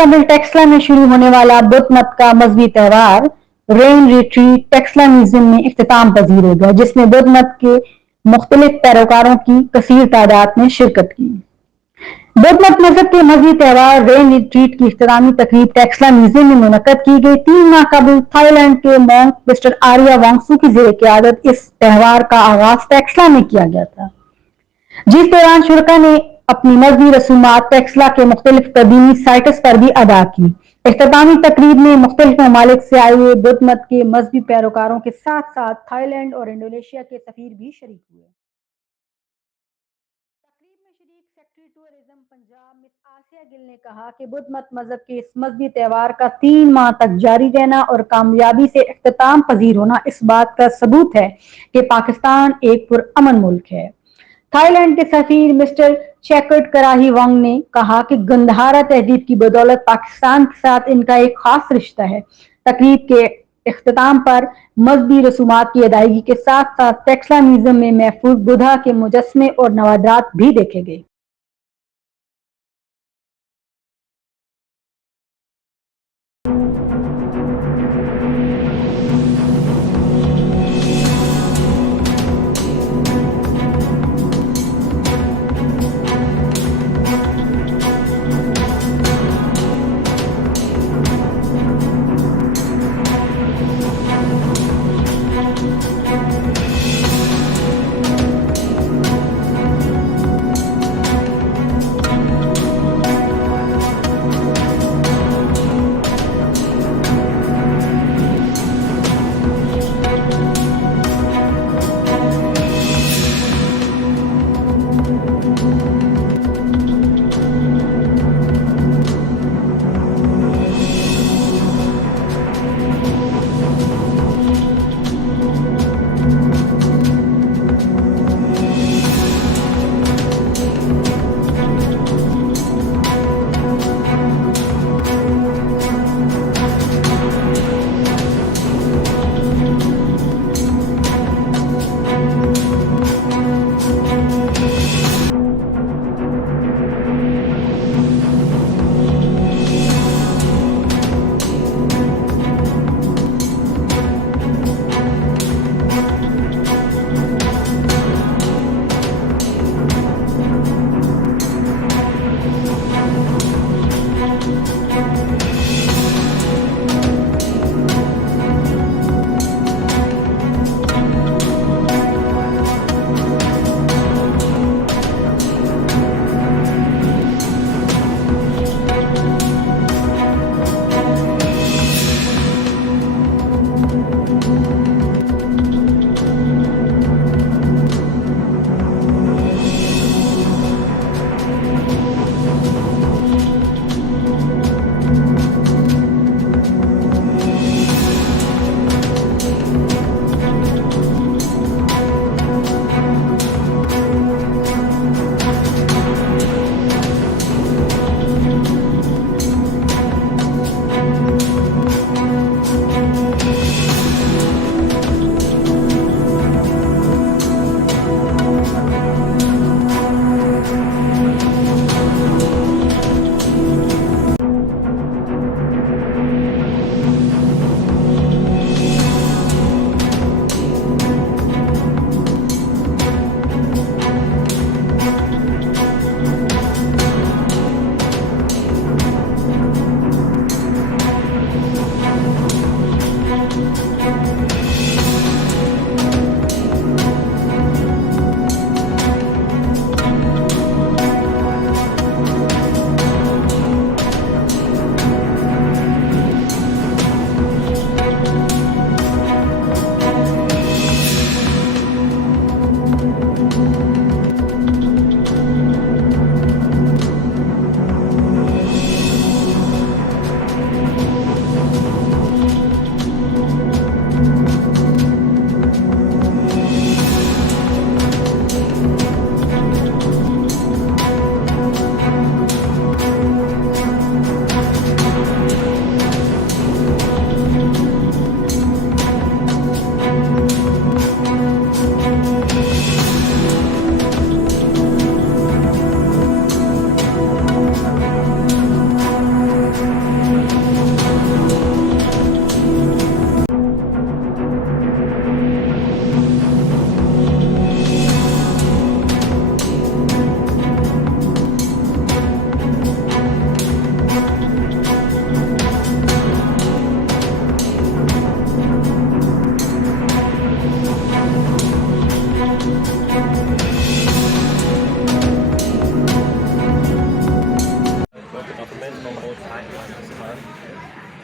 मुस्तकबिल टेक्सला में शुरू होने वाला बुद्ध मत का मजहबी त्यौहार रेन रिट्रीट टेक्सला म्यूजियम में इख्तिताम पजीर हो गया, जिसमें बुद्ध मत के मुख्तलिफ पैरोकारों की कसीर तादाद में शिरकत की। बुद्ध मत मजहब के मजहबी त्यौहार रेन रिट्रीट की इख्तितामी तकरीब टेक्सला म्यूजियम में मुनक्कद की गई। 3 माह कबल थाईलैंड के मॉन्क मिस्टर आर्या वांगसू की जेर क़यादत इस त्यौहार का आगाज टेक्सला में किया गया था, जिस दौरान शुरका ने अपनी मजहबी रसूमात टेक्सला के मुख्तलिफ कदीमी साइट्स पर भी अदा की। इख्तितामी तकरीब में मुख्तलिफ ममालिक से आए हुए बुद्ध मत के मजहबी पैरोकारों के साथ साथ थाईलैंड और इंडोनेशिया के सफीर भी शरीक हुए। तकरीब में शरीक सेक्रेटरी टूरिज्म पंजाब मिस आसिया गिल ने कहा कि बुद्ध मत मजहब के इस मजहबी त्यौहार का 3 माह तक जारी रहना और कामयाबी से इख्तिताम पजीर होना इस बात का सबूत है कि पाकिस्तान एक पुरअमन मुल्क है। थाईलैंड के सफीर मिस्टर चैकर्ट कराही वांग ने कहा कि गंधारा तहदीद की बदौलत पाकिस्तान के साथ इनका एक खास रिश्ता है। तकरीब के इख्तिताम पर मजहबी रसूमात की अदायगी के साथ साथ टेक्सला म्यूजियम में महफूज बुद्धा के मुजस्मे और नवादात भी देखे गए।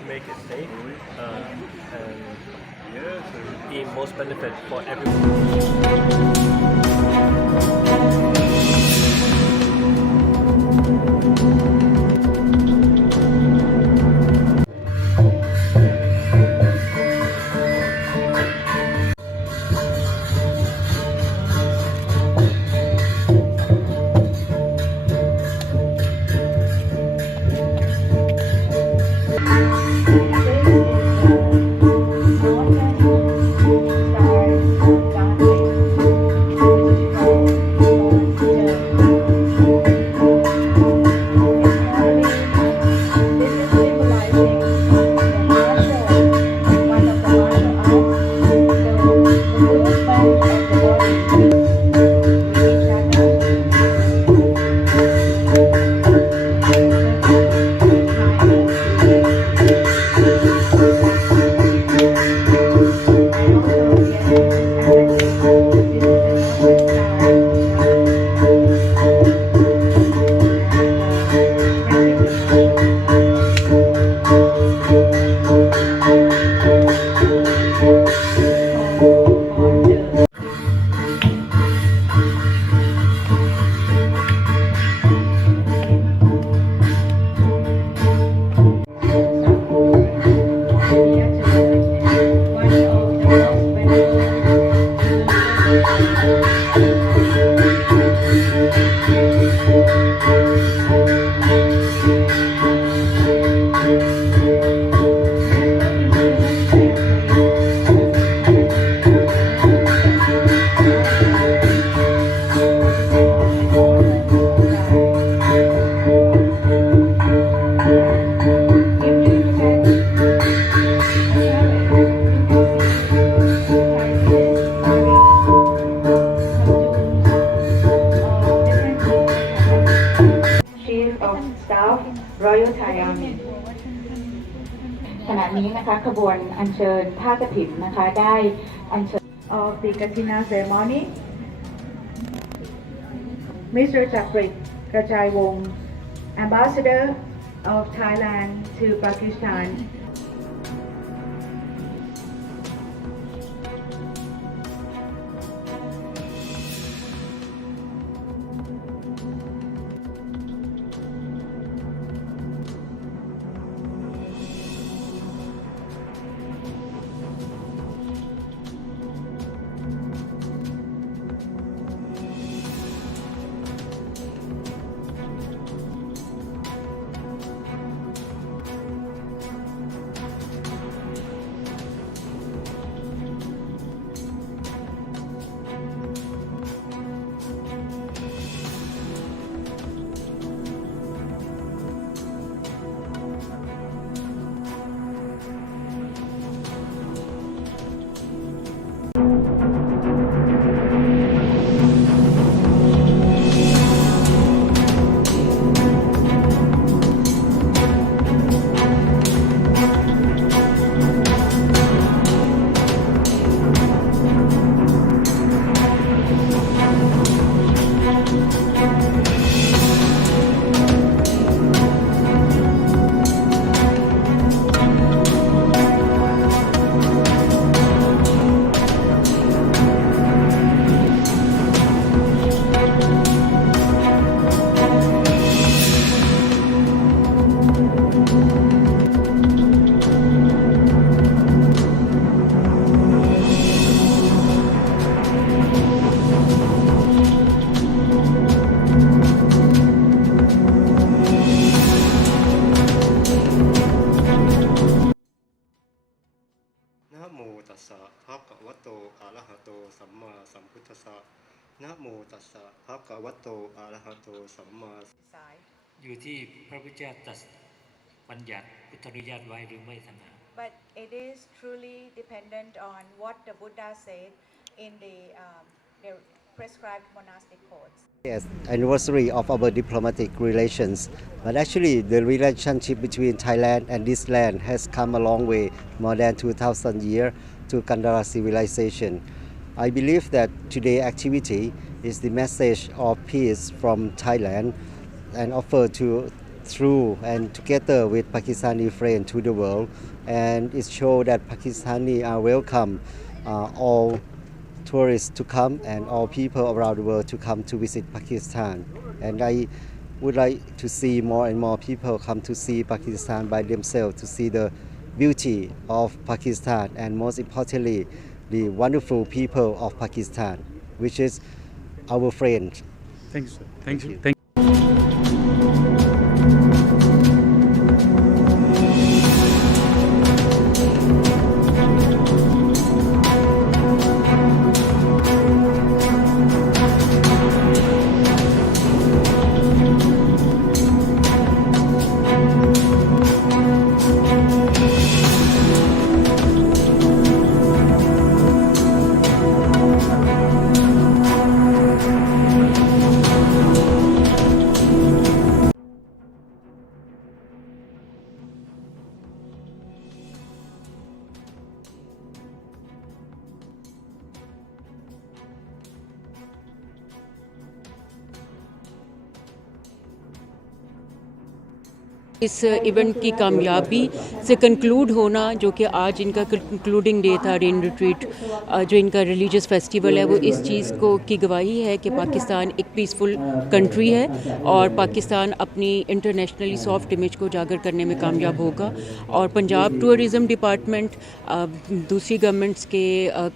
make it safe and the most benefit for everyone. of Staff Royal Thai Army ขณะนี้นะคะขบวนอัญเชิญผ้ากฐินนะคะได้อัญเชิญ of the Kathina ceremony Mr. Chakrit Kachaiwong Ambassador of Thailand to Pakistanนะโมตัสสะภะคะวะโตอะระหะโตสัมมาสัมพุทธัสสะนะโมตัสสะภะคะวะโตอะระหะโตสัมมาอยู่ที่พระพุทธเจ้าตรัสบัญญัติพุทธอนุญาตไว้หรือไม่ต่างหาก But it is truly dependent on what the Buddha said in the prescribed monastic codes. Yes, anniversary of our diplomatic relations, but actually the relationship between Thailand and this land has come a long way, more than 2,000 years to Gandhara civilization. I believe that today's activity is the message of peace from Thailand and offer to through and together with Pakistani friends to the world, and it shows that Pakistani are welcome all tourists to come and all people around the world to come to visit Pakistan. And I would like to see more and more people come to see Pakistan by themselves, to see the beauty of Pakistan, and most importantly, the wonderful people of Pakistan, which is our friends. Thank you, sir. Thank you. इस इवेंट की कामयाबी से कंक्लूड होना, जो कि आज इनका concluding day था, रेन रिट्रीट जो इनका रिलीजियस फेस्टिवल है, वो इस चीज़ को की गवाही है कि पाकिस्तान एक पीसफुल कंट्री है और पाकिस्तान अपनी इंटरनेशनली सॉफ्ट इमेज को उजागर करने में कामयाब होगा। और पंजाब टूरिज़म डिपार्टमेंट दूसरी गवर्नमेंट्स के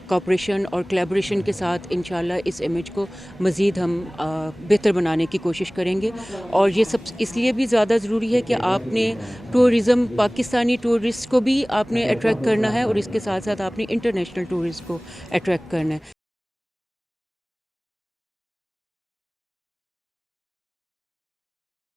कोऑपरेशन और कोलैबोरेशन के साथ इंशाल्लाह इस इमेज को मज़ीद हम बेहतर बनाने की कोशिश करेंगे। और ये सब इसलिए भी ज़्यादा ज़रूरी है कि आपने टूरिज़म, पाकिस्तानी टूरिस्ट को भी आपने अट्रैक्ट करना है और इसके साथ साथ आपने इंटरनेशनल टूरिस्ट को अट्रैक्ट करना है।